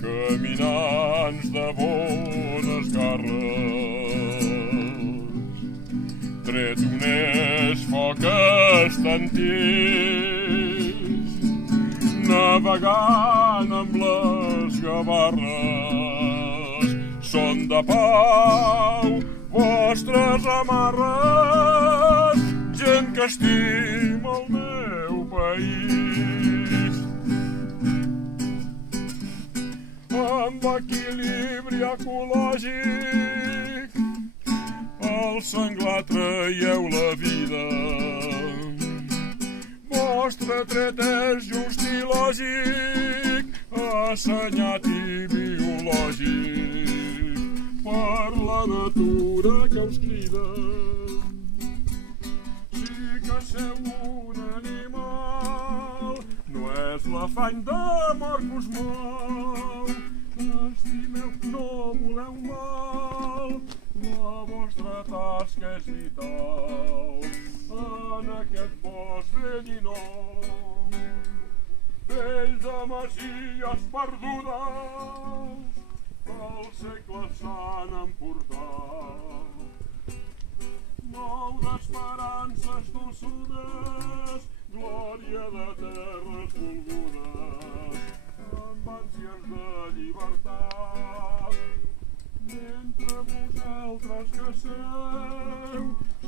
Caminants de bones garres, tretoners foc estantís, navegant amb les gavarres, són de pau vostres amarres, gent que estima el meu país. Amb equilibri ecològic, al senglar traieu la vida. Vostre tret és just i lògic, assenyat i biològic, per la natura que us crida. Sí que sou un animal, no és l'afany de mort que us mou. Estimeu, no voleu mal, la vostra tasca és vital en aquest bosc vell i nou. Vells de masies perdudes, els segles s'han emportat. Nou d'esperances tossudes, glòria de terres volgudes, amb ànsies de llibertat. Mentre vosaltres que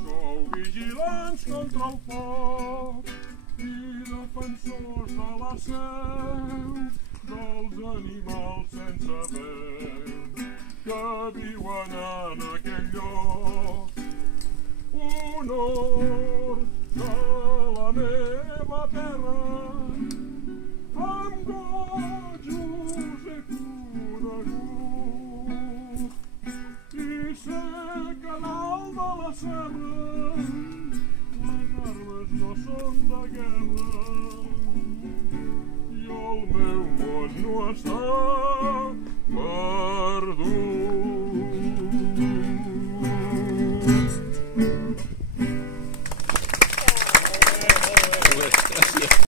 sou vigilants contra el foc i defensors de la seu dels animals sense veu que viuen en aquell lloc. Honor de la meva terra, amb goig us he conegut, i sé que dalt de la serra les armes no són de guerra, i el meu món no està perdut.